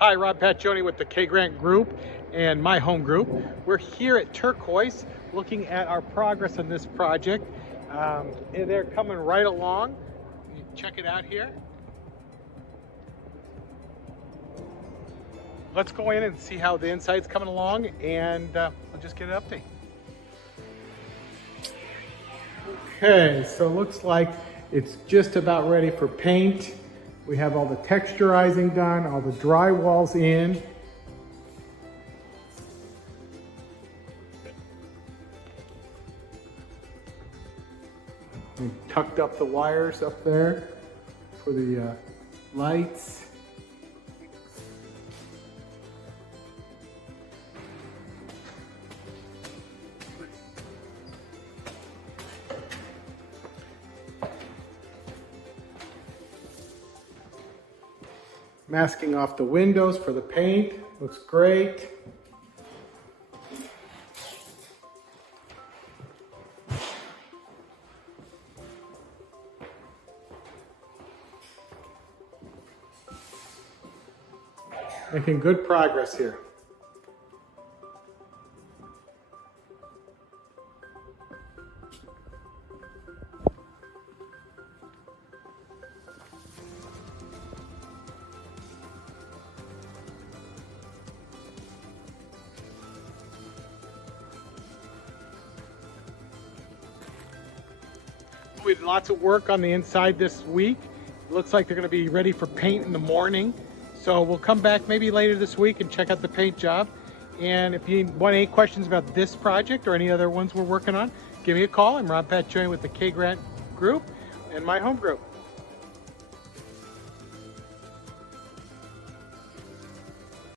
Hi, Rob Pacioni with the K Grant Group and my home group. We're here at Turquoise looking at our progress on this project. And they're coming right along. You check it out here. Let's go in and see how the inside's coming along, and we'll just get an update. Okay, so it looks like it's just about ready for paint. We have all the texturizing done, all the drywall's in. We tucked up the wires up there for the lights. Masking off the windows for the paint, looks great. Making good progress here. We did lots of work on the inside this week. It looks like they're going to be ready for paint in the morning. So we'll come back maybe later this week and check out the paint job. And if you want any questions about this project or any other ones we're working on, give me a call. I'm Rob Pacioni with the K Grant Group and my home group.